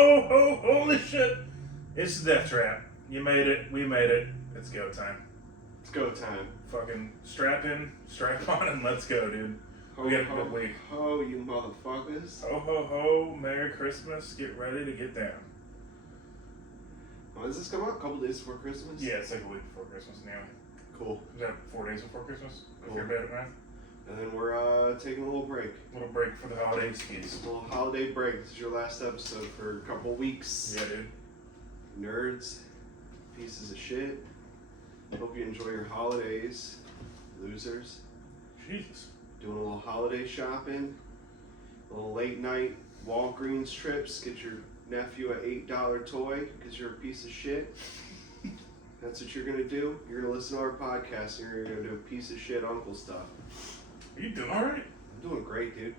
ho, ho, holy shit. It's the Death Trap. You made it. We made it. It's go time. It's go time. Fucking strap in, strap on, and let's go, dude. We got a good week. Ho, you motherfuckers. Ho, ho, ho. Merry Christmas. Get ready to get down. When does this come out? A couple days before Christmas? Yeah, it's like a week before Christmas now. Cool. Is that 4 days before Christmas? Cool. If you're bad at math? And then we're taking a little break. A little break for the holiday skis. A little holiday break. This is your last episode for a couple weeks. Yeah, dude. Nerds. Pieces of shit. Hope you enjoy your holidays. Losers. Jesus. Doing a little holiday shopping. A little late night Walgreens trips. Get your nephew an $8 toy because you're a piece of shit. That's what you're going to do. You're going to listen to our podcast and you're going to do a piece of shit uncle stuff. Are you doing alright? I'm doing great, dude.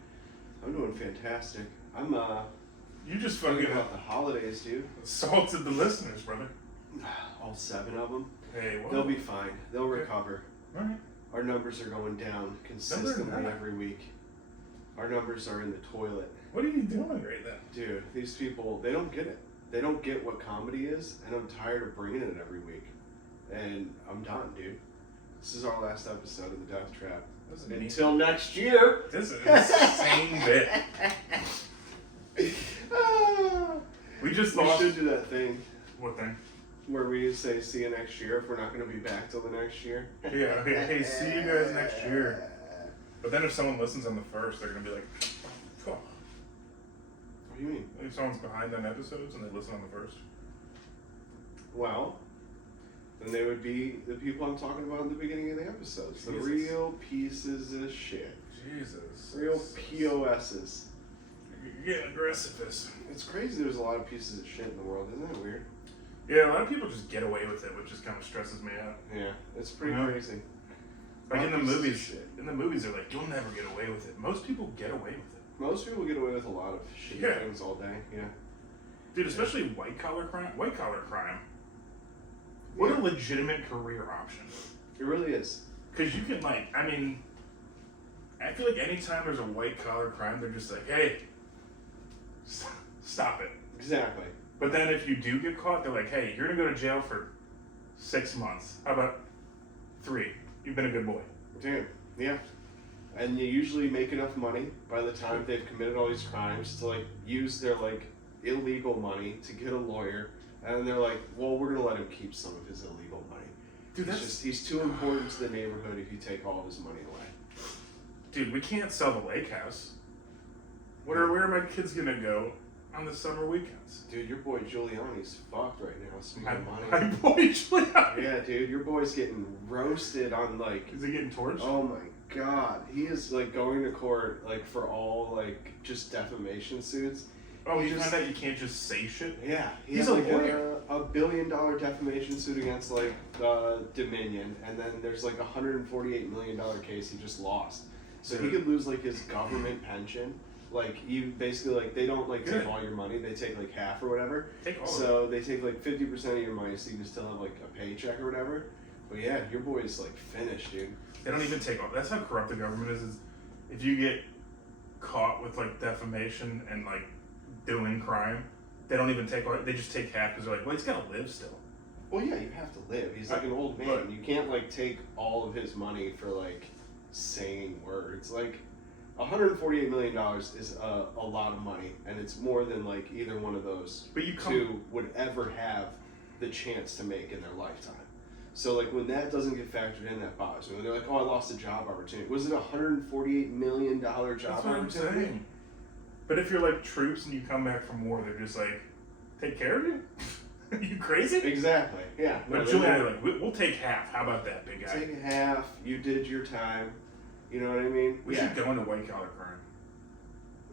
I'm doing fantastic. I'm You just thinking fucking about the holidays, dude. assaulted the listeners, brother. All 7 of them. Hey, what? They'll be fine. They'll Okay. recover. Alright. Our numbers are going down consistently down. every week. Our numbers are in the toilet. What are you doing right now? Dude, these people, they don't get it. They don't get what comedy is, and I'm tired of bringing it every week. And I'm done, dude. This is our last episode of the Death Trap. This is Until next year. This is an insane bit. We just We lost. should do that thing What thing? where we say see you next year if we're not going to be back till the next year. Yeah, okay. Hey, see you guys next year. But then if someone listens on the first, they're going to be like, oh. What do you mean? If someone's behind on episodes and they listen on the first. Well, then they would be the people I'm talking about in the beginning of the episodes. The Jesus. real pieces of shit. Jesus. Real POSs. You're getting aggressive. It's crazy there's a lot of pieces of shit in the world, isn't that weird? Yeah, a lot of people just get away with it, which just kind of stresses me out. Yeah, it's pretty Yeah. crazy. Like in the Pieces of movies, shit. they're like, you'll never get away with it. Most people get away with it. Most people get away with a lot of shitty Yeah. things all day, yeah. Dude, especially white collar crime. White collar crime. What a legitimate career option. It really is. Because you can, like, I mean, I feel like anytime there's a white collar crime, they're just like, hey, stop it. Exactly. But then if you do get caught, they're like, hey, you're going to go to jail for 6 months. How about 3? You've been a good boy. Dude, yeah. And you usually make enough money by the time they've committed all these crimes to, like, use their, like, illegal money to get a lawyer. And they're like, well, we're going to let him keep some of his illegal money. Dude, It's that's... just, he's too important to the neighborhood if you take all of his money away. Dude, we can't sell the lake house. Where are my kids going to go on the summer weekends? Dude, your boy Giuliani's fucked right now, speaking of money. My boy Giuliani. Yeah, dude, your boy's getting roasted on, like... Is he getting torched? Oh my god. He is, like, going to court, like, for all, like, just defamation suits. Oh, He you just- found out you can't just say shit? Yeah. He He's has, a like, lawyer. a $1 billion defamation suit against, like, Dominion, and then there's, like, a $148 million case he just lost. So he could lose, like, his government pension. Like, you basically, like, they don't, like, take Good. all your money, they take, like, half or whatever. Take all of it. So they take, like, 50% of your money so you can still have, like, a paycheck or whatever. But yeah, your boy's, like, finished, dude. They don't even take all. That's how corrupt the government is if you get caught with, like, defamation and, like, doing crime, they don't even take all. They just take half because they're like, well, he's got to live still. Well, yeah, you have to live. He's like an old man. But- You can't, like, take all of his money for, like, saying words. Like, $148 million is a lot of money, and it's more than, like, either one of those But you come. two would ever have the chance to make in their lifetime. So, like, when that doesn't get factored in, that bothers me. When they're like, oh, I lost a job opportunity. Was it a $148 million job That's what I'm opportunity? saying. But if you're like troops and you come back from war, they're just like, take care of you? Are you crazy? Exactly, yeah. But No, Julian, they're they're like, we'll take half. How about that, big guy? take half, you did your time. You know what I mean? We should go into white collar crime.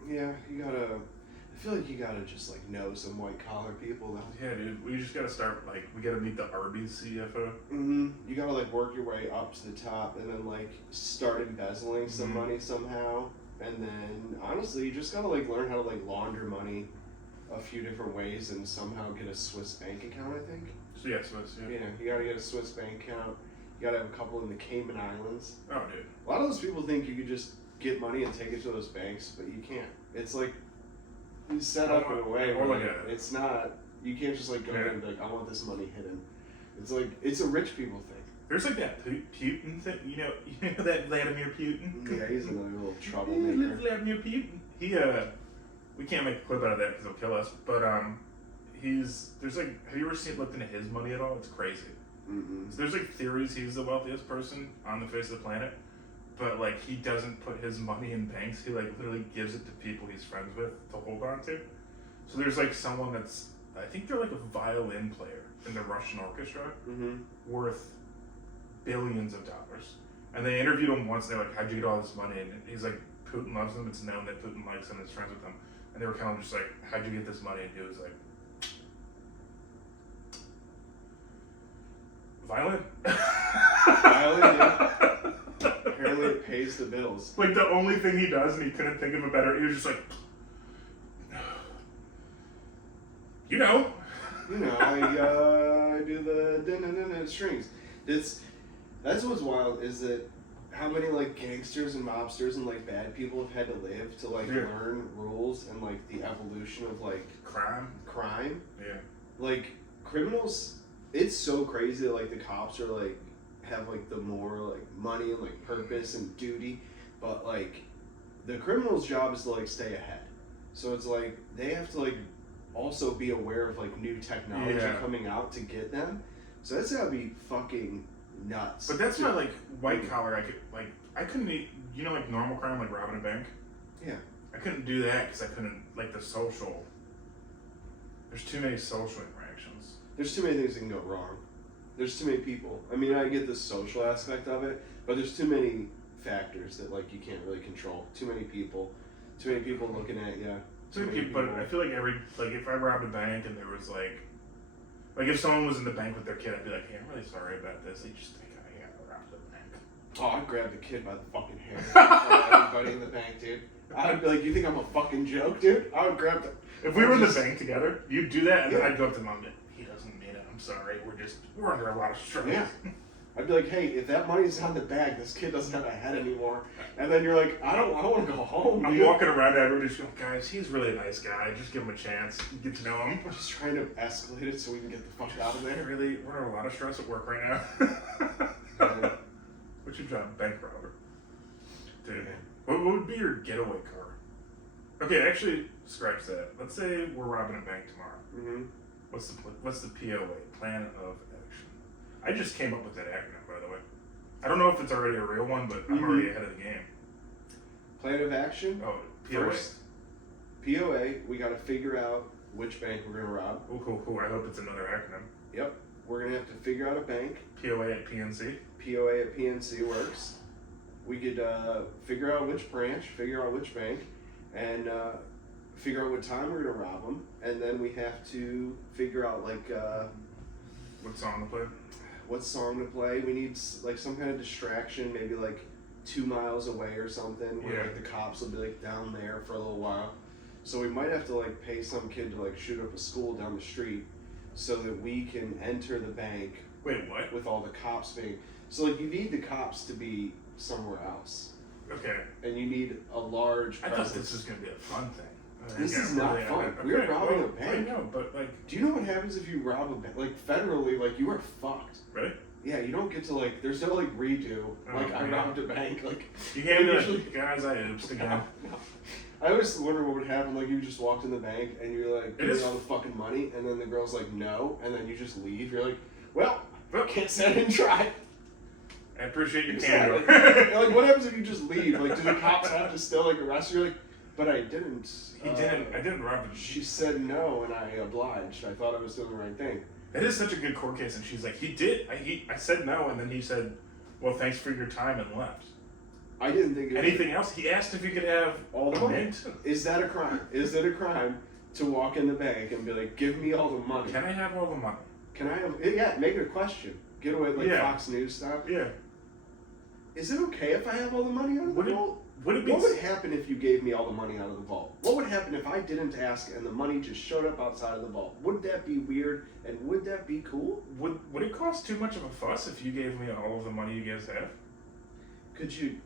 Yeah, you gotta. I feel like you gotta just like know some white collar people though. Yeah, dude. We just gotta start, like, we gotta meet the Arby's CFO. Mm-hmm. You gotta like work your way up to the top and then like start embezzling some Mhm. money somehow. And then honestly, you just gotta like learn how to like launder money a few different ways and somehow get a Swiss bank account, I think. So, yeah, Swiss, yeah. Yeah, you gotta get a Swiss bank account. You gotta have a couple in the Cayman Islands. Oh, dude. A lot of those people think you could just get money and take it to those banks, but you can't. It's like It's set up in a way or where like a, it's not. You can't just like go in and be like, I want this money hidden. It's like it's a rich people thing. there's like that Putin thing, you know that Vladimir Putin. Yeah, he's another little Yeah, troublemaker. Vladimir Putin. He we can't make a clip out of that because he'll kill us. But there's like, have you ever looked into his money at all? It's crazy. Mm-mm. So there's like theories he's the wealthiest person on the face of the planet, but like he doesn't put his money in banks. He like literally gives it to people he's friends with to hold on to. So there's like someone that's, I think they're like a violin player in the Russian orchestra, worth billions of dollars. And they interviewed him once. They're like, "How'd you get all this money?" And he's like, "Putin loves him. It's known that Putin likes him. Is friends with him." And they were kind of just like, "How'd you get this money?" And he was like, "Violin." Violin, yeah. Apparently, it pays the bills. Like the only thing he does, and he couldn't think of a better. He was just like, you know. I do the strings. That's what's wild is that how many like gangsters and mobsters and like bad people have had to live to like learn rules and like the evolution of like crime. Yeah. Like criminals, it's so crazy that like the cops are like have like the more like money and like purpose and duty, but like the criminal's job is to like stay ahead. So it's like they have to like also be aware of like new technology coming out to get them. So that's gotta be fucking nuts. But that's why like white collar, I couldn't you know, like normal crime, like robbing a bank. Yeah. I couldn't do that because I couldn't like the social. There's too many social interactions. There's too many things that can go wrong. There's too many people. I mean, I get the social aspect of it, but there's too many factors that like you can't really control. Too many people looking at you. Too many people. But I feel like if I robbed a bank and there was like if someone was in the bank with their kid, I'd be like, "Hey, I'm really sorry about this. They just think I robbed the bank." Oh, I'd grab the kid by the fucking hair. Everybody in the bank, dude. I'd be like, "You think I'm a fucking joke, dude?" I would grab the. If we were in the bank together, you'd do that, and then I'd go up to mom and he doesn't mean it. I'm sorry. We're under a lot of stress. Yeah. I'd be like, hey, if that money's on the bag, this kid doesn't have a head anymore. And then you're like, I want to go home. I'm walking around, everybody's going, guys, he's really a nice guy. Just give him a chance. Get to know him. I'm just trying to escalate it so we can get the fuck out of there. Really, we're under a lot of stress at work right now. What's your job? Bank robber. Dude, what would be your getaway car? Okay, actually, scratch that. Let's say we're robbing a bank tomorrow. Mm-hmm. What's the POA? Plan of Action. I just came up with that acronym, by the way. I don't know if it's already a real one, but I'm already ahead of the game. Plan of action? Oh, POA. First, POA, we got to figure out which bank we're going to rob. Oh, cool. I hope it's another acronym. Yep. We're going to have to figure out a bank. POA at PNC. POA at PNC works. We could figure out which branch, figure out which bank, and figure out what time we're going to rob them. And then we have to figure out, like... what song to play? What song to play. We need like some kind of distraction, maybe like 2 miles away or something, where like the cops will be like down there for a little while. So we might have to like pay some kid to like shoot up a school down the street so that we can enter the bank. Wait, what? With all the cops being... So like you need the cops to be somewhere else. Okay. And you need a large presence. I thought this was going to be a fun thing. This is not fun. We're robbing a bank. I know, but like... Do you know what happens if you rob a bank? Like, federally, like, you are fucked. Really? Yeah, you don't get to, like, there's no, like, redo. Like, I robbed a bank. Like, you can't be like, guys, I oopsed again. No. I always wonder what would happen, like, you just walked in the bank and you're like, give me all the fucking money, and then the girl's like, no, and then you just leave. You're like, well, can't say I didn't try. I appreciate your candor. Like, what happens if you just leave? Like, do the cops have to still, like, arrest you? You're like, but I didn't. I didn't rob him. She said no, and I obliged. I thought I was doing the right thing. That is such a good court case, and she's like, he did. I said no, and then he said, well, thanks for your time, and left. I didn't think anything else. He asked if you could have all the money. Is that a crime? Is it a crime to walk in the bank and be like, give me all the money? Can I have all the money? Can I have? Yeah, make it a question. Get away like Fox News stuff. Yeah. Is it okay if I have all the money out of the vault? What would happen if you gave me all the money out of the vault? What would happen if I didn't ask and the money just showed up outside of the vault? Would that be weird, and would that be cool? Would it cost too much of a fuss if you gave me all of the money you guys have? Could you...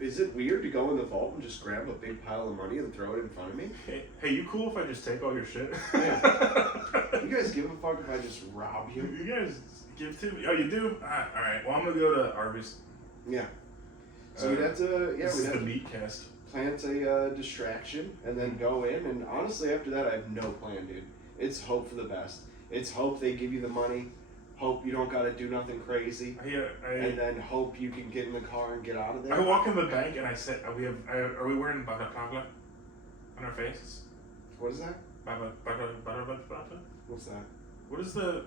is it weird to go in the vault and just grab a big pile of money and throw it in front of me? Hey, you cool if I just take all your shit? Yeah. You guys give a fuck if I just rob you? You guys give to me? Oh, you do? Alright, well, I'm gonna go to Arby's. Yeah. So we'd have to, This is we'd the have to meat cast. plant a distraction and then go in. And honestly, after that, I have no plan, dude. It's hope for the best. It's hope they give you the money. Hope you don't gotta do nothing crazy. And then hope you can get in the car and get out of there. I walk in the bank and I said, are we wearing balaclava on our faces? What is that? Balaclava? What's that? What's the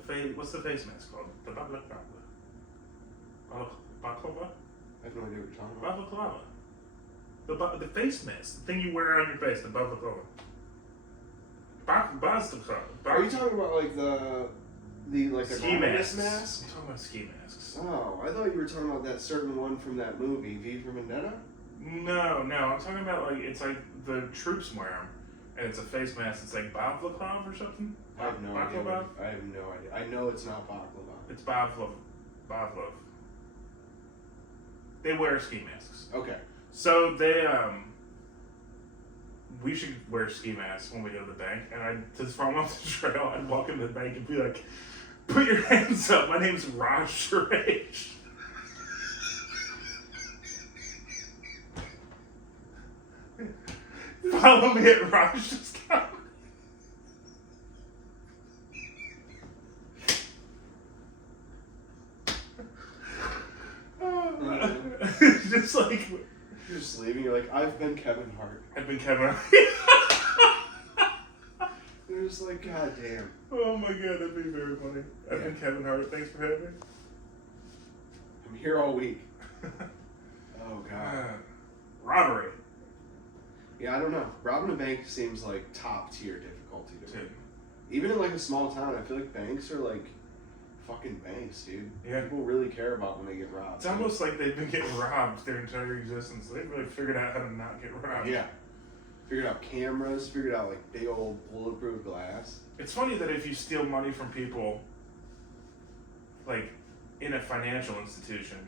face mask called? The balaclava. Balaclava? I have no idea what you're talking about. Balaclava. The face mask. The thing you wear on your face. The balaclava. Are you talking about like the ski masks? mask? I'm talking about ski masks. Oh, I thought you were talking about that certain one from that movie, V for Vendetta? No, I'm talking about like it's like the troops wear them, and it's a face mask. It's like balaclava or something. I have no idea. I have no idea. I know it's not baklava. It's balaclava. They wear ski masks. Okay. So they we should wear ski masks when we go to the bank. And to farm off the trail, I'd walk into the bank and be like, "Put your hands up. My name's Raj Suresh." Follow me at Raj's account. Just like you're just leaving. You're like, I've been Kevin Hart. I've been Kevin Hart. You're just like, God damn. Oh my god, that'd be very funny. I've been Kevin Hart. Thanks for having me. I'm here all week. Oh god. Robbery. Yeah, I don't know. Robbing a bank seems like top tier difficulty to me. Dude. Even in like a small town, I feel like banks are like fucking banks, dude. Yeah. People really care about when they get robbed. It's almost like they've been getting robbed their entire existence. They've really figured out how to not get robbed. Yeah. Figured out cameras, figured out like big old bulletproof glass. It's funny that if you steal money from people, like in a financial institution,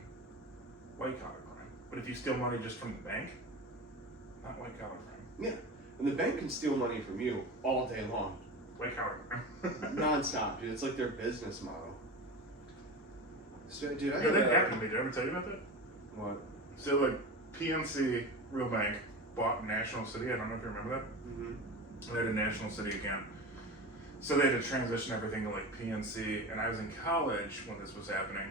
white collar crime. But if you steal money just from the bank, not white collar crime. Yeah. And the bank can steal money from you all day long. White collar crime. Non-stop, dude. It's like their business model. So, dude, that happened to me. Did I ever tell you about that? What? So, like, PNC, real bank, bought National City. I don't know if you remember that. Mm-hmm. They had a National City account. So they had to transition everything to, like, PNC. And I was in college when this was happening.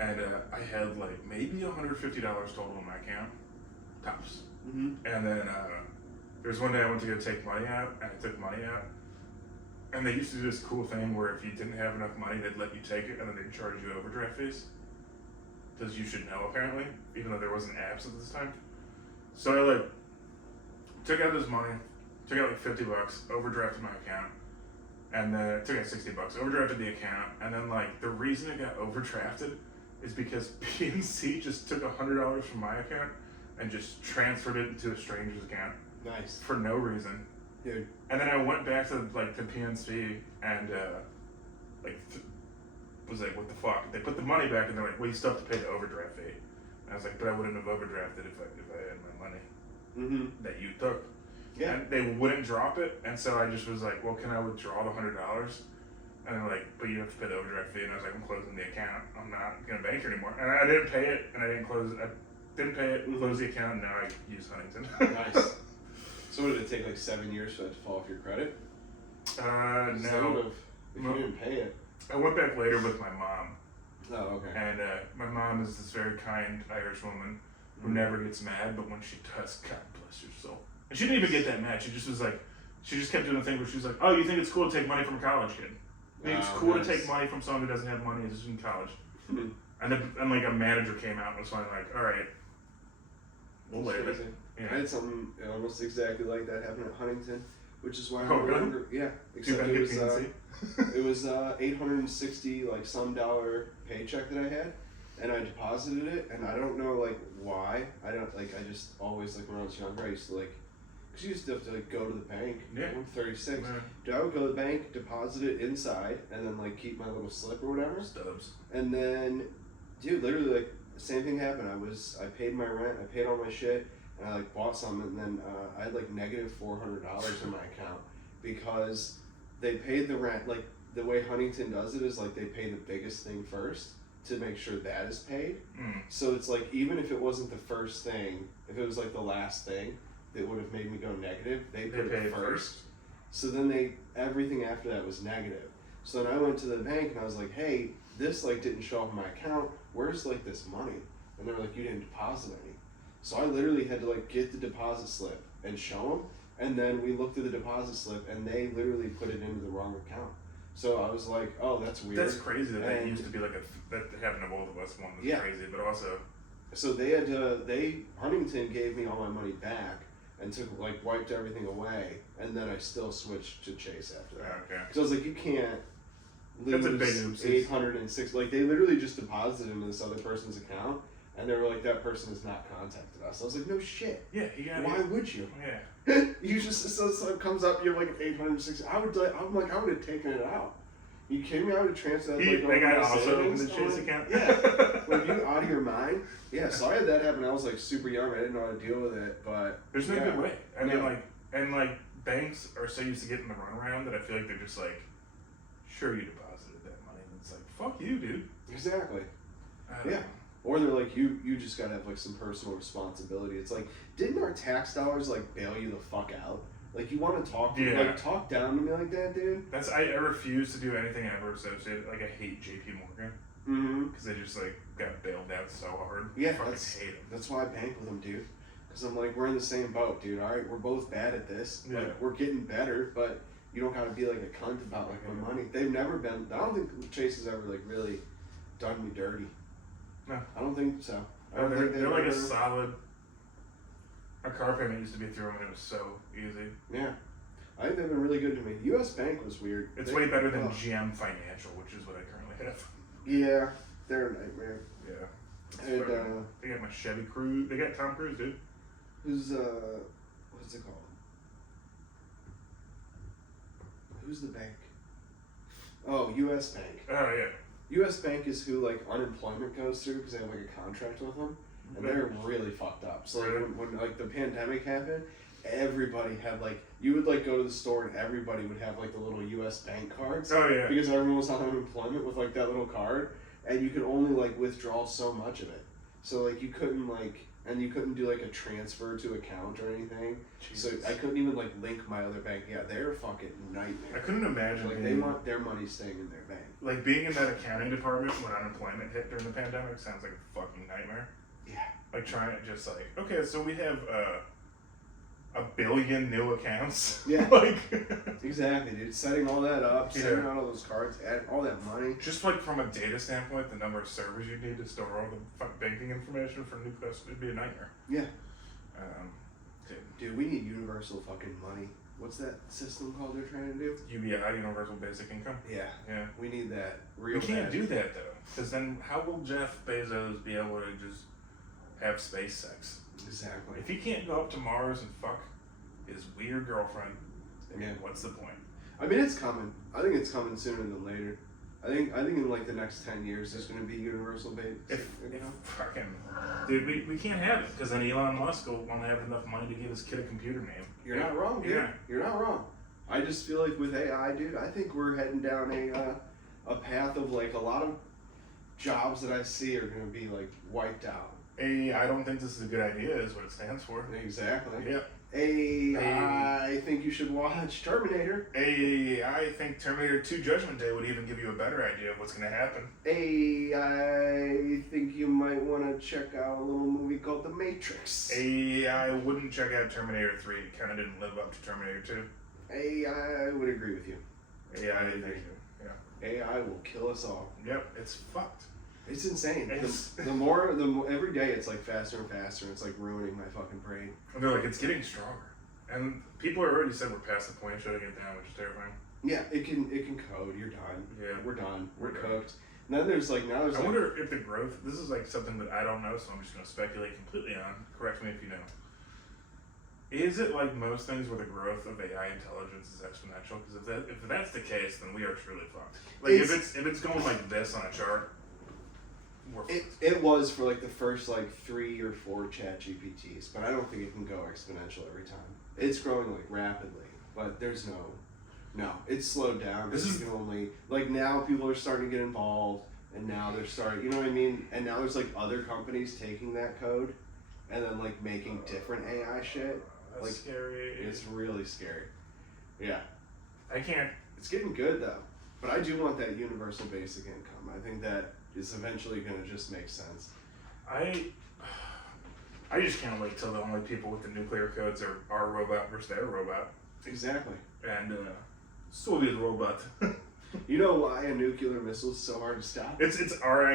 And I had, like, maybe $150 total in my account. Tops. Mm-hmm. And then there was one day I went to go take money out, and I took money out. And they used to do this cool thing where if you didn't have enough money, they'd let you take it, and then they'd charge you overdraft fees. Because you should know, apparently, even though there wasn't apps at this time. So I, like, took out this money, took out, like, $50, overdrafted my account, and then took out $60, overdrafted the account, and then, like, the reason it got overdrafted is because PNC just took $100 from my account and just transferred it into a stranger's account. Nice. For no reason. Dude. And then I went back to like the PNC and was like, what the fuck? They put the money back and they're like, well, you still have to pay the overdraft fee. And I was like, but I wouldn't have overdrafted if I had my money that you took. Yeah. And they wouldn't drop it, and so I just was like, well, can I withdraw the $100? And they're like, but you have to pay the overdraft fee. And I was like, I'm closing the account. I'm not gonna bank anymore. And I didn't pay it, and I didn't close it. I didn't pay it, closed the account, and now I use Huntington. Nice. So what did it take, like 7 years for that to fall off your credit? No. If you didn't pay it. I went back later with my mom. Oh, okay. And my mom is this very kind Irish woman who never gets mad, but when she does, God bless her soul. And she didn't even get that mad. She just was like, she just kept doing the thing where she was like, oh, you think it's cool to take money from a college kid? You think it's cool to take money from someone who doesn't have money who's in college? And then like a manager came out and was finally like, all right, we'll waive it. Yeah. I had something almost exactly like that happen at Huntington, which is why I really? remember. Yeah, except it was $860 like some dollar paycheck that I had, and I deposited it, and I don't know like why. I just always like when I was younger, I used to like, cause you used to have to like go to the bank. Yeah. I'm 36. Yeah. Dude, I would go to the bank, deposit it inside, and then like keep my little slip or whatever. Stubs. And then, dude, literally like same thing happened. I paid my rent, I paid all my shit, and I like bought some, and then I had like negative $400 in my account because they paid the rent. Like the way Huntington does it is like they pay the biggest thing first to make sure that is paid. So it's like even if it wasn't the first thing, if it was like the last thing that would have made me go negative, they put it first. So then everything after that was negative. So then I went to the bank and I was like, hey, this like didn't show up in my account. Where's like this money? And they were like, you didn't deposit any. So I literally had to like get the deposit slip and show them. And then we looked at the deposit slip and they literally put it into the wrong account. So I was like, oh, that's weird. That's crazy that used to be like that happened to both of us. One was crazy, but also. So Huntington gave me all my money back and wiped everything away, and then I still switched to Chase after that. Okay. So I was like, you can't That's a big lose $806. Like they literally just deposited into this other person's account, and they were like, that person has not contacted us. I was like, no shit. Yeah, you got. Why would you? Yeah. You just so it comes up, you have like an $806. I would have taken it out. You kidding me? I would have transferred that. That guy also opened the Chase account. Yeah. Like you out of your mind. Yeah. So I had that happen. I was like super young. I didn't know how to deal with it, but there's no good way. I mean, banks are so used to getting the runaround that I feel like they're just like, sure, you deposited that money, and it's like, fuck you, dude. Exactly. Yeah. Know. Or they're like, you just gotta have like some personal responsibility. It's like, didn't our tax dollars like bail you the fuck out? Like you want to talk to talk down to me like that, dude? I refuse to do anything ever associated. Like I hate JP Morgan because they just like got bailed out so hard. Yeah, I fucking hate them. That's why I bank with them, dude. Because I'm like, we're in the same boat, dude. All right, we're both bad at this. Yeah. Like, we're getting better, but you don't gotta be like a cunt about like my money. They've never been. I don't think Chase has ever like really done me dirty. No, I don't think so. They're like a solid. Our car payment used to be through them, and it was so easy. Yeah. I think they've been really good to me. U.S. Bank was weird. It's way better than GM Financial, which is what I currently have. Yeah, they're a nightmare. Yeah. And, they got my Chevy Cruise. They got Tom Cruise, dude. Who's, what's it called? Who's the bank? Oh, U.S. Bank. Oh, yeah. U.S. Bank is who, like, unemployment goes through because they have, like, a contract with them. And they're really fucked up. So like when like the pandemic happened, everybody had like you would like go to the store and everybody would have like the little U.S. Bank cards. Oh yeah. Because everyone was on unemployment with like that little card, and you could only like withdraw so much of it. So like you couldn't do like a transfer to account or anything. Jesus. So I couldn't even like link my other bank. Yeah, they're a fucking nightmare. I couldn't imagine. Like they want their money staying in their bank. Like being in that accounting department when unemployment hit during the pandemic sounds like a fucking nightmare. Yeah. Like trying to just like, okay, so we have 1 billion new accounts. Yeah. Like exactly, dude. Setting all that up, sending out all those cards, adding all that money. Just like from a data standpoint, the number of servers you need to store all the banking information for new customers would be a nightmare. Yeah. Dude, we need universal fucking money. What's that system called they're trying to do? UBI, Universal Basic Income. Yeah. Yeah. We need that real. We can't do that though, because then how will Jeff Bezos be able to just have space sex? Exactly. If he can't go up to Mars and fuck his weird girlfriend, yeah. What's the point? I mean, it's coming. I think it's coming sooner than later. I think in like the next 10 years there's going to be universal basic. If fucking dude, we can't have it because then Elon Musk will want to have enough money to give his kid a computer name. You're not wrong, dude. Yeah. You're not wrong. I just feel like with AI, dude, I think we're heading down a path of like a lot of jobs that I see are going to be like wiped out. I don't think this is a good idea, is what it stands for. Exactly. Yeah. I think you should watch Terminator. I think Terminator 2 Judgment Day would even give you a better idea of what's going to happen. I think you might want to check out a little movie called The Matrix. I wouldn't check out Terminator 3. It kind of didn't live up to Terminator 2. I would agree with you. I think yeah. AI will kill us all. Yep, it's fucked. It's insane. The more every day it's like faster and faster. And it's like ruining my fucking brain. And they're like, it's getting stronger, and people are already said we're past the point of shutting it down, which is terrifying. Yeah, it can code. You're done. Yeah, we're done. We're cooked. And then there's like I wonder if the growth. This is like something that I don't know, so I'm just gonna speculate completely on. Correct me if you know. Is it like most things where the growth of AI intelligence is exponential? Because if that's the case, then we are truly fucked. Like if it's going like this on a chart. we're It was for like the first like 3 or 4 chat GPTs, but I don't think it can go exponential every time. It's growing like rapidly, but there's no, it's slowed down. This is you can only like now people are starting to get involved, and now they're starting, you know what I mean? And now there's like other companies taking that code, and then like making different AI shit. that's Like scary. it's really scary. Yeah, I can't. it's getting good though, but I do want that universal basic income. I think that is eventually going to just make sense. I just can't wait till the only people with the nuclear codes are our robot versus their robot. Exactly. And Soviet robot. You know why a nuclear missile is so hard to stop? It's our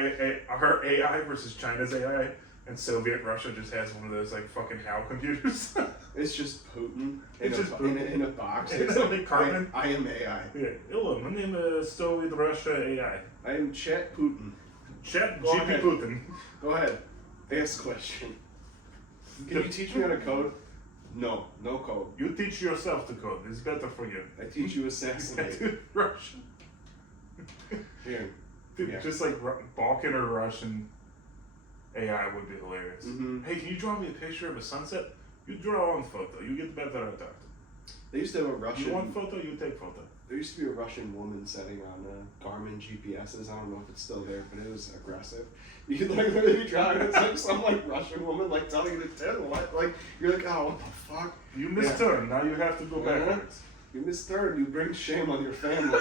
AI versus China's AI, and Soviet Russia just has one of those like fucking HAL computers. It's just Putin It's just Putin. in a box. It's like Carmen. I am AI. Yeah. Hello, my name is Soviet Russia AI. I am Chet Putin. Chat Go GP ahead. Putin. Go ahead. Ask a question. Can you teach me how to code? No code. You teach yourself to code. It's better for you. I teach you assassinate. Russian. Here. Dude, Yeah. just like Balkan or Russian AI would be hilarious. Mm-hmm. Hey, can you draw me a picture of a sunset? You draw one photo. You get better at that. They used to have a Russian. You want photo? You take photo. There used to be a Russian woman setting on Garmin GPSs. I don't know if it's still there, but it was aggressive. You could like literally be driving, it's like some like Russian woman like telling you to turn left. Like you're like, oh, what the fuck? You misturned. Now you have to go Uh-huh. backwards. You misturned. You bring shame on your family.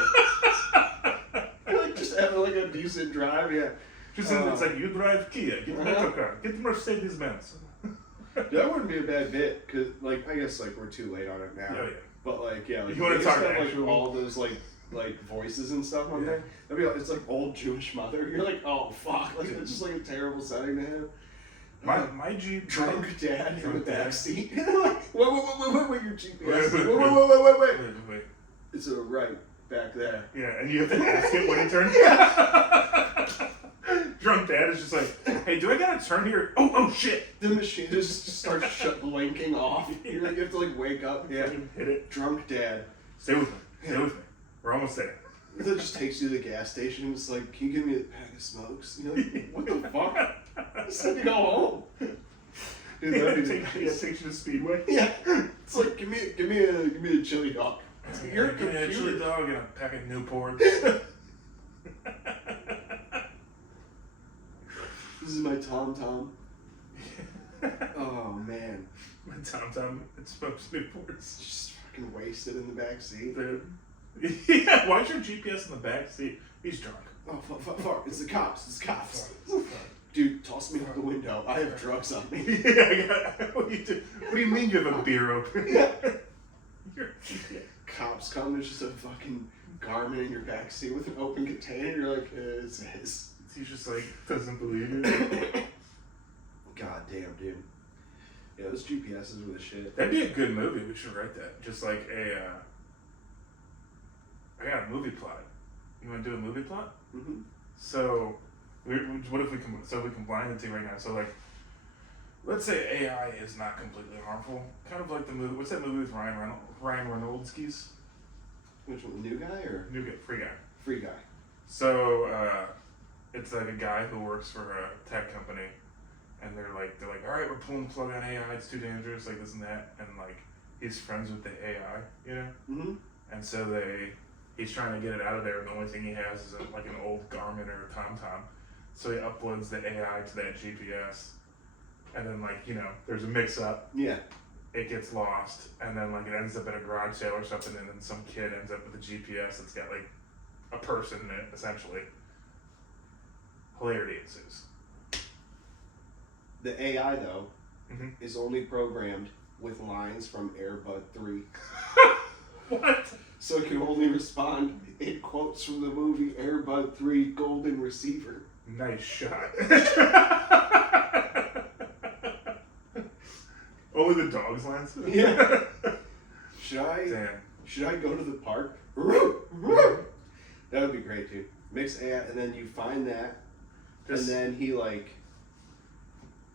You're like just having like a decent drive, yeah. Just it's like you drive Kia, get a metro car, get Mercedes Benz. That wouldn't be a bad bit, cause like I guess like we're too late on it now. Yeah. But like yeah, like, You wanna they used talk have, like actual- all those like voices and stuff on Yeah. there. That'd be like, it's like old Jewish mother. You're like, oh fuck, like it's just like a terrible setting to have. My Jeep. Drunk dad in the Drunk dad. back seat. Wait, your GPS. Wait. It's a right back there. Yeah, and you have to ask it when you turn. Drunk dad is just like, hey, do I gotta turn here? Oh shit! The machine just starts blinking off. You like you have to like wake up. Yeah. Hit it. Drunk dad. Stay with me. Stay with me. We're almost there. That just takes you to the gas station. It's like, can you give me a pack of smokes? You're like, what the fuck? I said to go home. Dude, that'd be the Takes best. you to Speedway. Yeah. It's like, give me a chili dog. It's like, you're a Give me a chili computer. dog and a pack of Newports. This is my Tom. Oh man. My Tom, it smokes Newports. Just fucking wasted in the back seat. Dude. Yeah, why's your GPS in the back seat? He's drunk. Oh fuck! It's the cops. It's the cops. Dude, toss me out the window. I have drugs on me. What do you mean you have a beer open? Yeah. Your GPS. Cops come. There's just a fucking Garmin in your back seat with an open container. You're like, it's his. He's just like, doesn't believe it. God damn, dude. Yeah, those GPSs were the shit. That'd be a good movie. We should write that. Just like I got a movie plot. You want to do a movie plot? Mm-hmm. So, what if we combine the two right now? So, like, let's say AI is not completely harmful. Kind of like the movie. What's that movie with Ryan Reynolds? Which one, the new guy or New guy, free guy. free guy? So, it's like a guy who works for a tech company, and they're like, all right, we're pulling the plug on AI. It's too dangerous, like this and that, and like he's friends with the AI, you know, Mm-hmm. and so he's trying to get it out of there, and the only thing he has is like an old Garmin or a TomTom, so he uploads the AI to that GPS, and then like there's a mix-up. Yeah. It gets lost, and then like it ends up at a garage sale or something, and then some kid ends up with a GPS that's got like a person in it, essentially. Hilarity ensues. The AI though Mhm. is only programmed with lines from Airbud 3, What? so it can only respond in quotes from the movie Airbud 3 Golden Receiver. Nice shot. Only the dog's lines? Yeah. Should I go to the park? That would be great, dude. Mix AI, and then you find that, Just- and then he like,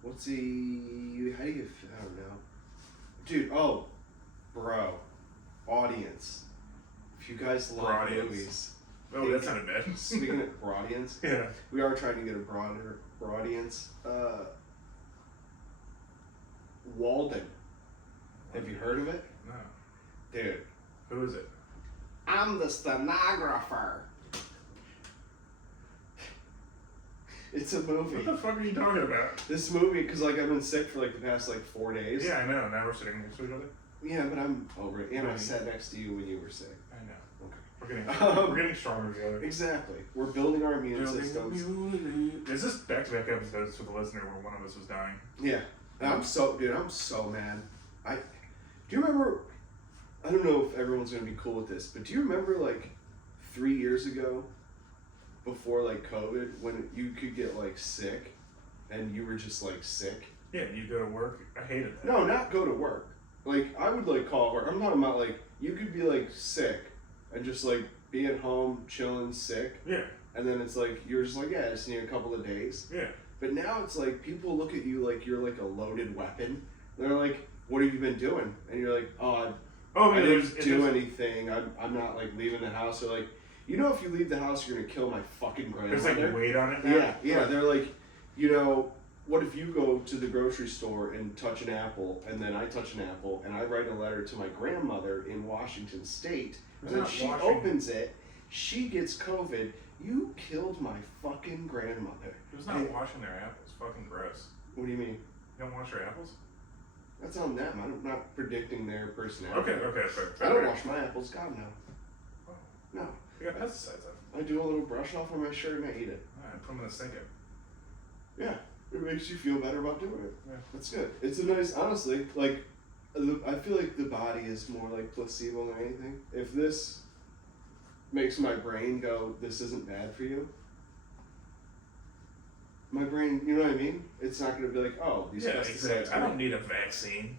what's he? How do you? I don't know, dude. Oh, bro, audience. If you guys love Audience. movies, Oh, that sounded bad. Speaking of broadians, Yeah. we are trying to get a broader audience. Walden. Have you heard of it? No. Dude. Who is it? I'm the stenographer. It's a movie. What the fuck are you talking about? This movie, because like I've been sick for like the past like 4 days. Yeah, I know. Now we're sitting next to each other. Yeah, but I'm over it. And I Right. sat next to you when you were sick. I know. Okay. We're getting stronger together. Exactly. We're building our immune systems. Is this back-to-back episodes for the listener where one of us was dying? Yeah. And I'm so mad. Do you remember, I don't know if everyone's going to be cool with this, but do you remember like 3 years ago, before like COVID, when you could get like sick and you were just like sick? Yeah, you go to work. I hated that. No, not go to work. Like, I would like call work. I'm talking about like, you could be like sick and just like be at home chilling sick. Yeah. And then it's like, you're just like, yeah, I just need a couple of days. Yeah. But now it's like, people look at you like you're like a loaded weapon. They're like, what have you been doing? And you're like, I didn't do anything. I'm not like leaving the house. Or like, you know, if you leave the house, you're gonna kill my fucking grandmother. There's like weight on it now. Yeah. They're like, you know, what if you go to the grocery store and touch an apple, and then I touch an apple, and I write a letter to my grandmother in Washington State, and then she opens it, she gets COVID. You killed my fucking grandmother. Who's not washing their apples? Fucking gross. What do you mean? You don't wash your apples? That's on them. I'm not predicting their personality. Okay, fair. I don't wash my apples. God, no. Oh. No. You got pesticides on. I do a little brush off on my shirt and I eat it. Alright, put them in the sink. Yeah. It makes you feel better about doing it. Yeah. That's good. It's a nice, honestly, like, I feel like the body is more like placebo than anything. If this makes my brain go, this isn't bad for you, my brain, you know what I mean? It's not going to be like, oh, these pesticides. Exactly. I don't need a vaccine.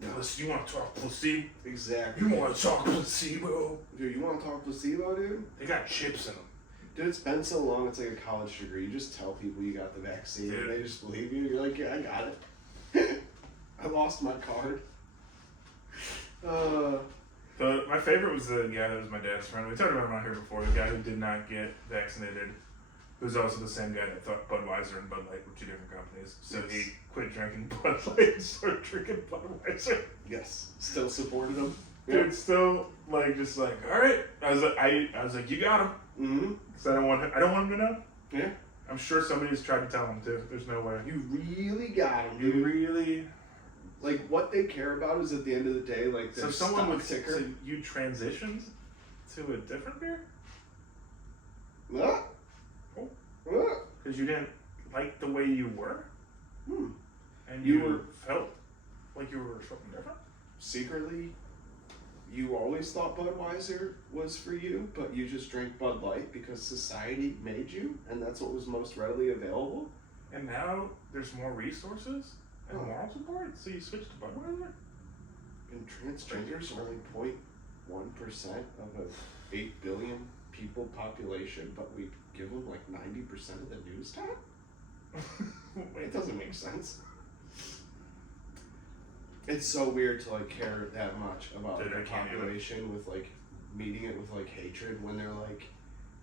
No. You want to talk placebo? Exactly. You want to talk placebo? Dude, you want to talk placebo, dude? They got chips in them. Dude, it's been so long, it's like a college degree. You just tell people you got the vaccine, Dude. and they just believe you. You're like, yeah, I got it. I lost my card. My favorite was the guy that was my dad's friend. We talked about him on here before. The guy who did not get vaccinated, who's also the same guy that thought Budweiser and Bud Light were two different companies. So Yes. he quit drinking Bud Light and started drinking Budweiser. Yes. Still supported him. Dude, still like just like, all right. I was like, you got him. Mm-hmm. Because I don't want him to know. Yeah. I'm sure somebody's tried to tell him too. There's no way. You really got him, You dude. really. Like, what they care about is at the end of the day, like, their So someone would ticker. so you transitioned to a different beer Ah. Oh. Ah. because you didn't like the way you were, Hmm. and You you were- felt like you were something different. Secretly, you always thought Budweiser was for you, but you just drank Bud Light because society made you, and that's what was most readily available. And now there's more resources and Oh. moral support, so you switch to Budweiser. And transgenders are only 0.1% of an 8 billion people population, but we give them like 90% of the news time? It doesn't make sense. It's so weird to like care that much about Dude, like, I a can't even. population with like meeting it with like hatred when they're like,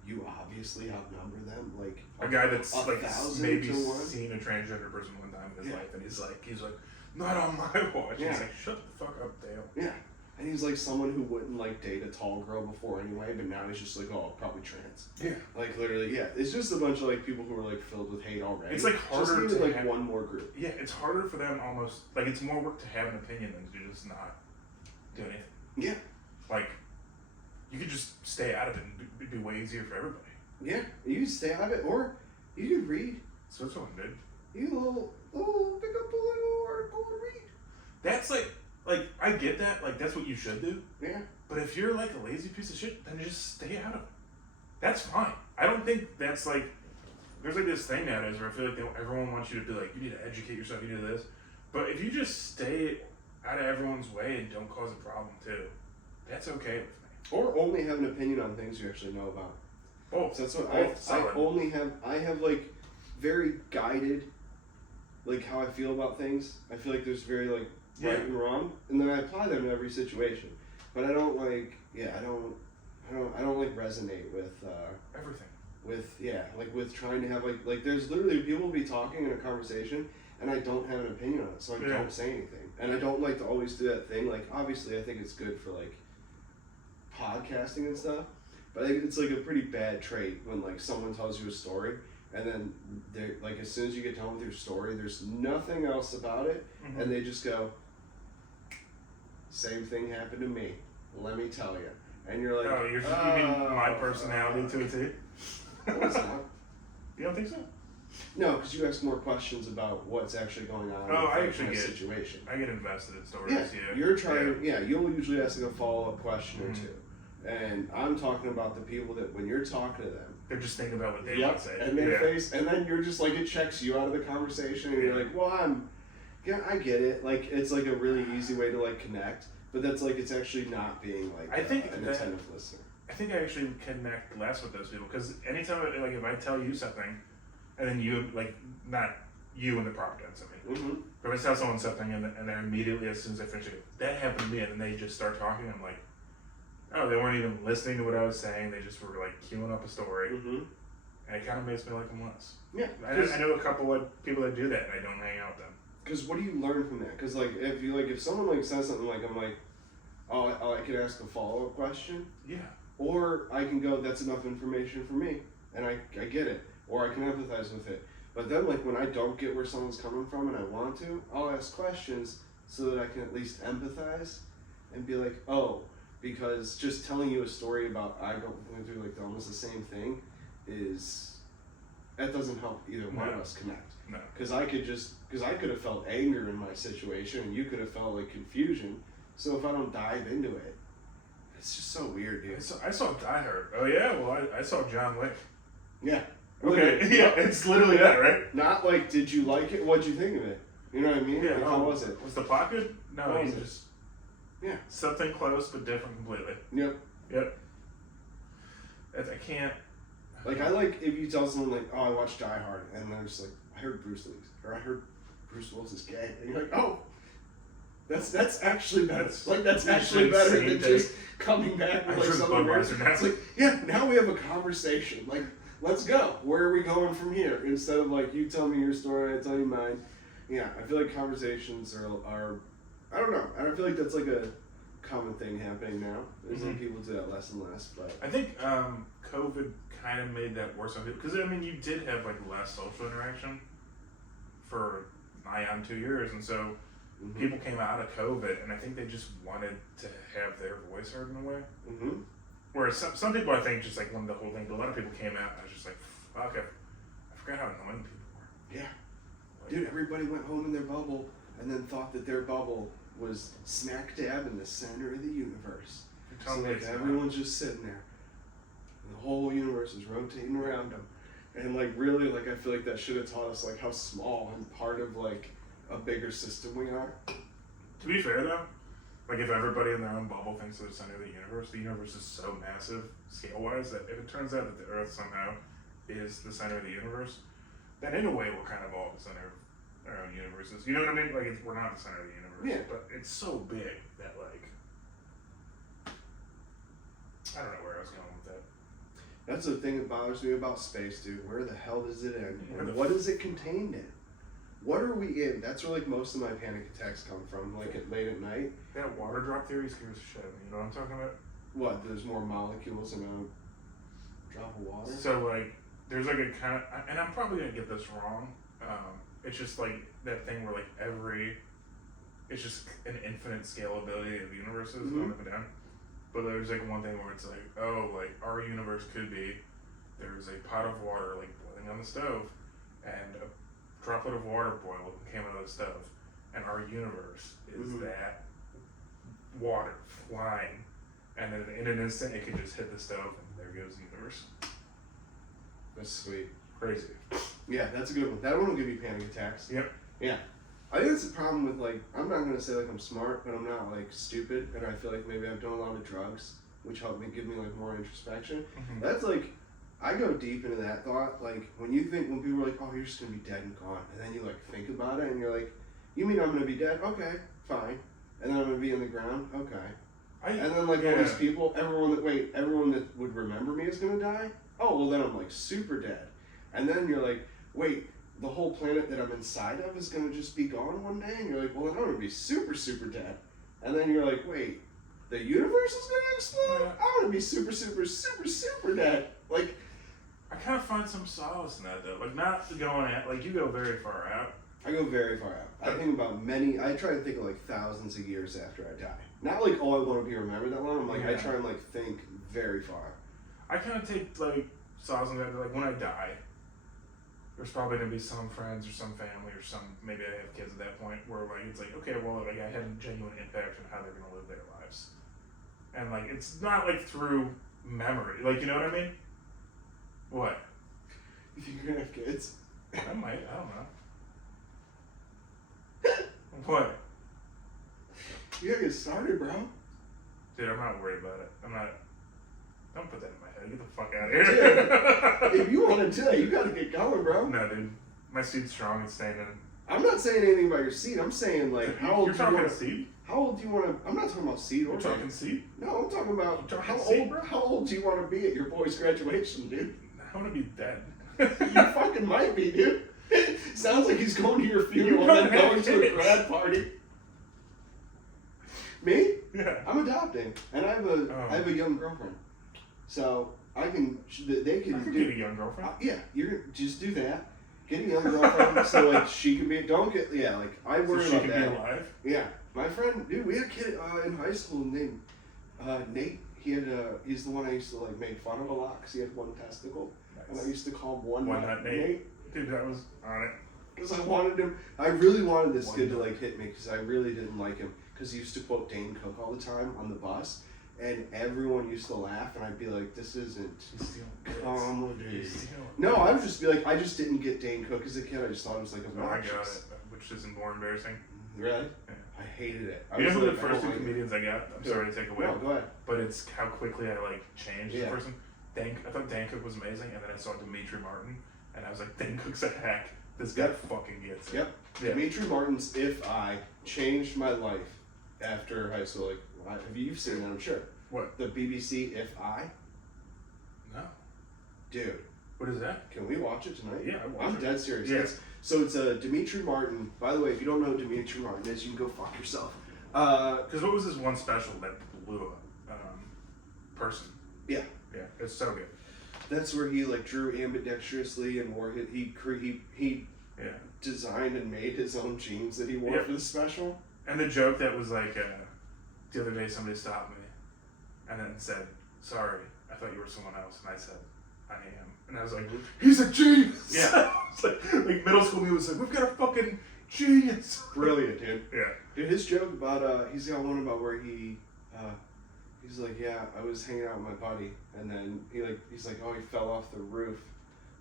you obviously outnumber them like A guy that's 1,000 maybe to 1. seen a transgender person one time in his Yeah. life, and he's like, not on my watch. Yeah. He's like, shut the fuck up, Dale. Yeah. And he's like someone who wouldn't like date a tall girl before anyway, but now he's just like, oh, probably trans. Yeah. Like literally, yeah. It's just a bunch of like people who are like filled with hate already. It's like just harder needed, to like have- one more group. Yeah, it's harder for them almost, like it's more work to have an opinion than to just not do anything. Yeah. Like, you could just stay out of it and it'd be way easier for everybody. Yeah. You can stay out of it, or you can read. Switzerland did. You pick up a little article and read. That's like I get that, like that's what you should do. Yeah. But if you're like a lazy piece of shit, then just stay out of it. That's fine. I don't think that's like, there's like this thing nowadays where I feel like everyone wants you to be like, you need to educate yourself, you need this. But if you just stay out of everyone's way and don't cause a problem too, that's okay with me. Or only have an opinion on things you actually know about. Both. So that's what Solid. I have like very guided, like how I feel about things. I feel like there's very like right Yeah. and wrong, and then I apply them to every situation. But I don't like, I don't I don't like resonate with Everything. with trying to have like there's literally people will be talking in a conversation and I don't have an opinion on it, so I don't say anything. And I don't like to always do that thing. Like obviously I think it's good for like podcasting and stuff, but I think it's like a pretty bad trait when like someone tells you a story and then they're like as soon as you get done with your story there's nothing else about it, and they just go, same thing happened to me, let me tell you. And you're like, oh, you mean my personality to a T? No, it's not. You don't think so? No, because you ask more questions about what's actually going on in a situation. I get invested in stories. Yeah, you're trying. Yeah, you'll usually ask a follow-up question or two, and I'm talking about the people that when you're talking to them, they're just thinking about what they want to say. And their face, and then you're just like it checks you out of the conversation, and you're like, well, I get it. Like it's like a really easy way to like connect, but that's like it's actually not being like an attentive listener. I think I actually connect less with those people because anytime, like, if I tell you something, and then you, like, not you in the proper tense, I mean, but if I tell someone something and they're immediately, as soon as I finish it, that happened to me, and then they just start talking, I'm like, oh, they weren't even listening to what I was saying, they just were, like, queuing up a story, and it kind of makes me like them less. Yeah. I know a couple of people that do that, and I don't hang out with them. Because what do you learn from that? Because, like, if someone, like, says something like, I'm like, oh, I could ask a follow-up question. Yeah. Or I can go, that's enough information for me, and I get it. Or I can empathize with it. But then, like, when I don't get where someone's coming from and I want to, I'll ask questions so that I can at least empathize and be like, oh, because just telling you a story about I going through, like, almost the same thing that doesn't help either one of us connect. No. Because I could have felt anger in my situation and you could have felt, like, confusion. So if I don't dive into it, it's just so weird, dude. I saw Die Hard. Oh yeah, well I saw John Wick. Yeah. Okay. Yeah, it's literally that, right? Not like, did you like it? What'd you think of it? You know what I mean? Yeah. Like, how was it? Was the plot good? No, was just something close but different completely. Yep. I can't. Like I like if you tell someone like, oh, I watched Die Hard, and they're just like, I heard Bruce Willis, or I heard Bruce Willis is gay, and you're like, oh. That's actually better. That's actually better than just coming back with like something weird. It's like, yeah, now we have a conversation. Like, let's go. Where are we going from here? Instead of like you tell me your story, I tell you mine. Yeah, I feel like conversations are I don't know. I don't feel like that's like a common thing happening now. There's like people do that less and less. But I think COVID kind of made that worse on people because I mean you did have like less social interaction for nigh on 2 years, and so. People came out of COVID, and I think they just wanted to have their voice heard in a way. Whereas some people, I think, just like wanted the whole thing. But a lot of people came out, and I was just like, fuck, I forgot how annoying people were. Yeah. Like, dude, everybody went home in their bubble, and then thought that their bubble was smack dab in the center of the universe. So like everyone's just sitting there. And the whole universe is rotating around them. And like really, like I feel like that should have taught us like how small and part of like a bigger system we are. To be fair though, like if everybody in their own bubble thinks they're the center of the universe is so massive scale-wise that if it turns out that the Earth somehow is the center of the universe, then in a way we're kind of all the center of our own universes. You know what I mean? Like we're not the center of the universe, but it's so big that like I don't know where I was going with that. That's the thing that bothers me about space, dude. Where the hell does it end? And what is it contained in? What are we in? That's where like most of my panic attacks come from, like late at night. That water drop theory scares the shit out of me. You know what I'm talking about? What? There's more molecules in a drop of water? So like, there's like a kind of, and I'm probably gonna get this wrong. It's just like that thing where like it's just an infinite scalability of universes going up and down. But there's like one thing where it's like, oh, like our universe could be, there's a pot of water like boiling on the stove, and a droplet of water boiled came out of the stove, and our universe is that water flying, and then in an instant it could just hit the stove, and there goes the universe. That's sweet. Crazy. Yeah, that's a good one. That one will give you panic attacks. Yep. Yeah. I think that's the problem with like, I'm not gonna say like I'm smart, but I'm not like stupid, and I feel like maybe I've done a lot of drugs, which help me give me like more introspection. That's like, I go deep into that thought, like when people are like, oh, you're just gonna be dead and gone, and then you like think about it, and you're like, you mean I'm gonna be dead? Okay, fine. And then I'm gonna be in the ground? Okay. And then like all these people, everyone that would remember me is gonna die. Oh well, then I'm like super dead. And then you're like, wait, the whole planet that I'm inside of is gonna just be gone one day. And you're like, well, then I'm gonna be super super dead. And then you're like, wait, the universe is gonna explode. Yeah. I'm gonna be super super super super dead. Like, I kind of find some solace in that though. Like not going at like you go very far out. I go very far out. I think about I try to think of like thousands of years after I die. Not like, oh, I want to be remembered that long. I'm like, I try and like think very far. I kind of take like solace in that, like when I die, there's probably gonna be some friends or some family or some, maybe I have kids at that point where like it's like, okay, well, like I had a genuine impact on how they're gonna live their lives, and like it's not like through memory, like you know what I mean? What? You think you're gonna have kids? I might. I don't know. What? You gotta get started, bro. Dude, I'm not worried about it. I'm not. Don't put that in my head. Get the fuck out of here. If you want to do that, you gotta get going, bro. No, dude. My seed's strong. It's staying in. I'm not saying anything about your seed. I'm saying like how old You're do you talking want seed? How old do you want to? I'm not talking about seed or You're talking seed? No, I'm talking about You're talking how seed, old. bro? How old do you want to be at your boy's graduation, dude? I want to be dead. You fucking might be, dude. Sounds like he's going to your funeral and then going to a grad party. Me? Yeah. I'm adopting, and I have a young girlfriend, so I can. They can I could do. get a young girlfriend. Yeah, you're just do that. Get a young girlfriend, so like she can be. Don't get like I worry so she about can that. be alive. Yeah, my friend, dude, we had a kid in high school named Nate. He's the one I used to like make fun of a lot because he had one testicle, and I used to call him One Nut Nate. Dude, that was on it. Because I really wanted this kid to like hit me because I really didn't like him because he used to quote Dane Cook all the time on the bus, and everyone used to laugh, and I'd be like, this isn't comedy. No, I would just be like, I just didn't get Dane Cook as a kid. I just thought it was like obnoxious. Oh, I got it, which isn't more embarrassing. Really? Yeah. I hated it. You know who the first two comedians I got? I'm sorry to take away. No, go ahead. But it's how quickly I like changed the Yeah. person. I thought Dan Cook was amazing, and then I saw Dimitri Martin, and I was like, Dan Cook's a hack. This guy fucking gets it. Yep. Yeah. Dimitri Martin's If I changed my life after high school. Like, you've seen that, I'm sure. What? The BBC If I? No. Dude. What is that? Can we watch it tonight? Yeah, I'm dead serious. Yeah. So it's Dimitri Martin. By the way, if you don't know who Dimitri Martin is, you can go fuck yourself. Because what was this one special that blew up? Person. Yeah. Yeah, it's so good. That's where he like drew ambidextrously and wore he Yeah. designed and made his own jeans that he wore for the special. And the joke that was like, the other day somebody stopped me and then said, sorry, I thought you were someone else. And I said, I am. And I was like, he's a genius! Yeah. It's like middle school me was like, we've got a fucking genius! Brilliant, dude. Yeah. Dude, his joke about, he's got one about where he's like, yeah, I was hanging out with my buddy, and then he's like, oh, he fell off the roof,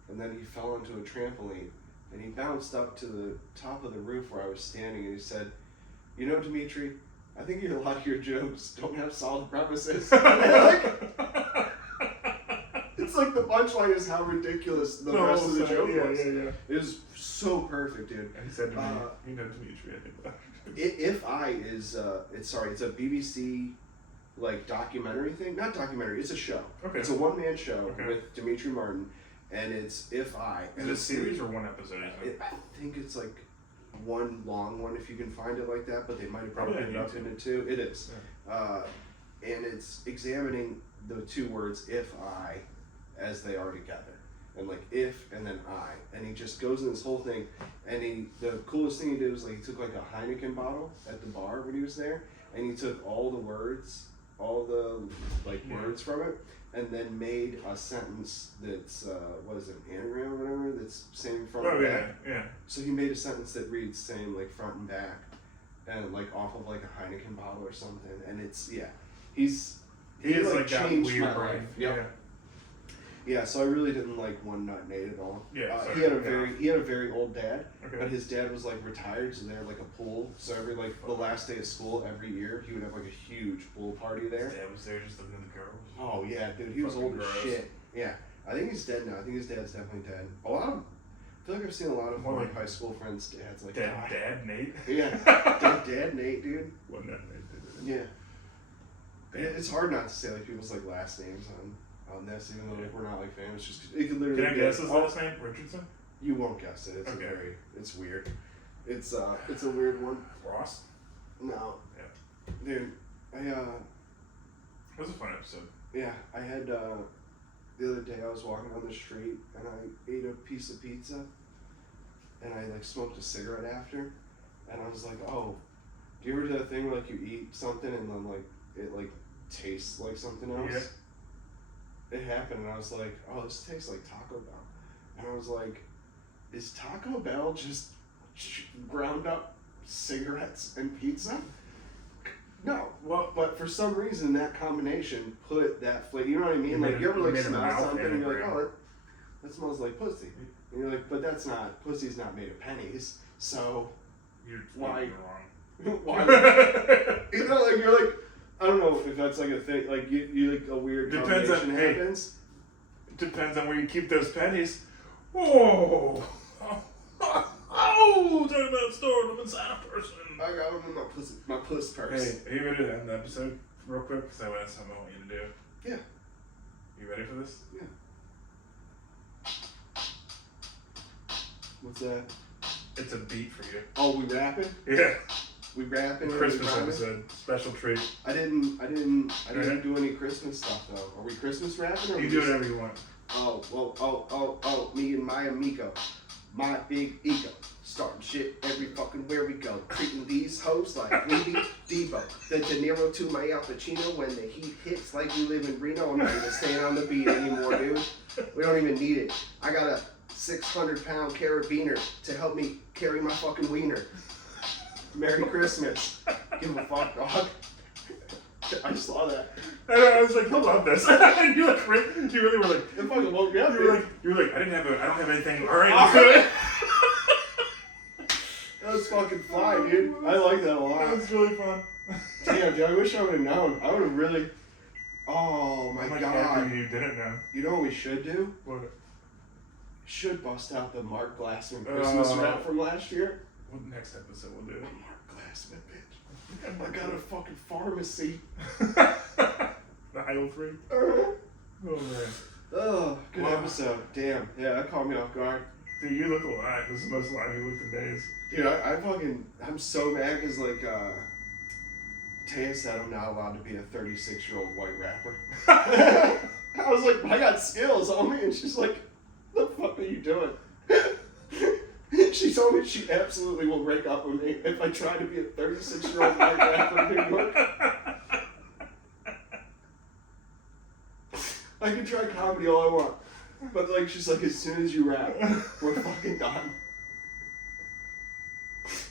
and then he fell onto a trampoline, and he bounced up to the top of the roof where I was standing, and he said, you know, Dimitri, I think a lot of your jokes don't have solid premises. It's like the punchline is how ridiculous the rest of the joke was. Yeah. It was so perfect, dude. And he said to me, you know Dimitri, I think that. If I is, it's a BBC like documentary thing. Not documentary, it's a show. Okay. It's a one-man show with Dimitri Martin, and it's If I. Is it a series or one episode? I think it's like one long one if you can find it like that, but they might have Probably broken it up into two. It is. Yeah. And it's examining the two words if I as they are together. And like if and then I. And he just goes in this whole thing, and the coolest thing he did was like he took like a Heineken bottle at the bar when he was there, and he took all the words, words from it, and then made a sentence that's what is it, an anagram or whatever, that's same front and back. Yeah. So he made a sentence that reads same like front and back, and like off of like a Heineken bottle or something, and it's he is like that weird brain. Yeah, so I really didn't like One Nut Nate at all. Yeah, he had a very old dad, but his dad was like retired, so they had like a pool. So every the last day of school every year, he would have like a huge pool party there. His dad was there just looking at the girls. Oh yeah, dude, he was old as shit. Yeah, I think he's dead now. I think his dad's definitely dead. I feel like I've seen a lot of my high school friends' dads like Dad Nate. Yeah, Dad Nate, dude. One Nut Nate. Yeah. It's hard not to say like people's like last names on this, even though like, we're not like famous. Just it could literally. Can I be guess like, his last name? Richardson? You won't guess it. It's Okay. it's weird. It's a weird one. Ross? No. Yeah. Dude, It was a fun episode. yeah, I had the other day I was walking down the street and I ate a piece of pizza and I like smoked a cigarette after and I was like, oh, do you ever do that thing where like you eat something and then like it like tastes like something else? Yeah. It happened and I was like, oh, this tastes like Taco Bell. And I was like, is Taco Bell just ground up cigarettes and pizza? No. Well, But for some reason, that combination put that flavor. You know what I mean? Like you ever like smell something and you're like, oh, that smells like pussy. And you're like, but that's not. Pussy's not made of pennies. So you're why? wrong. Why? You know, like you're like, I don't know if that's like a thing. Like you like a weird Depends combination on- hey. happens. Depends on where you keep those pennies. Whoa! Oh, talking about storing them inside a person. I got them in my puss purse. Hey, are you ready to end the episode real quick? Because that's something I want you to do. Yeah. You ready for this? Yeah. What's that? It's a beat for you. Oh, we rapping? Yeah. We rapping? Christmas rhyming? episode. Special treat. I didn't Alright. do any Christmas stuff though. Are we Christmas rapping or You we do just- whatever you want. Oh, well, me and my amigo, my big ego, starting shit every fucking where we go, treating these hoes like we be Debo, the De Niro to my Al Pacino when the heat hits like we live in Reno. I'm not even staying on the beat anymore, dude. We don't even need it. I got a 600-pound carabiner to help me carry my fucking wiener. Merry Christmas. Give a fuck, dog. I saw that. And I was like, I love this. And you really were like, It fucking woke me up, you dude. were like, I don't have anything. All right, let's do it. That was fucking fly, dude. I like that a That lot. was really fun. Damn, dude, I wish I would have known. I would have really. Oh my I'm like god. happy you didn't know. You know what we should do? What? Should bust out the Mark Glassman Christmas rap from last year. What next episode we'll do? Mark Glassman, bitch. I got a fucking pharmacy. The aisle 3. Oh man. Oh, good Wow. episode. Damn. Yeah, that caught me off guard. Dude, you look alive. This is the most alive you looked in days. Dude, I'm so mad because, like, Taya said I'm not allowed to be a 36-year-old white rapper. I was like, I got skills, homie. And she's like, what the fuck are you doing? She told me she absolutely will break up with me if I try to be a 36-year-old white rapper in New York. I can try comedy all I want. But, like, she's like, as soon as you rap, we're fucking done.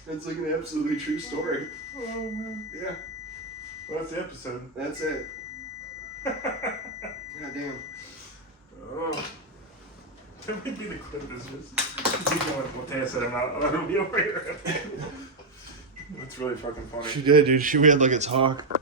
It's like an absolutely true story. Oh man. Yeah, Well, that's the episode. that's it. God damn. Oh. That might be the clip of this. Keep going. What Taya said I'm not allowed to be over here. That's really fucking funny. She did, dude. We had like a talk.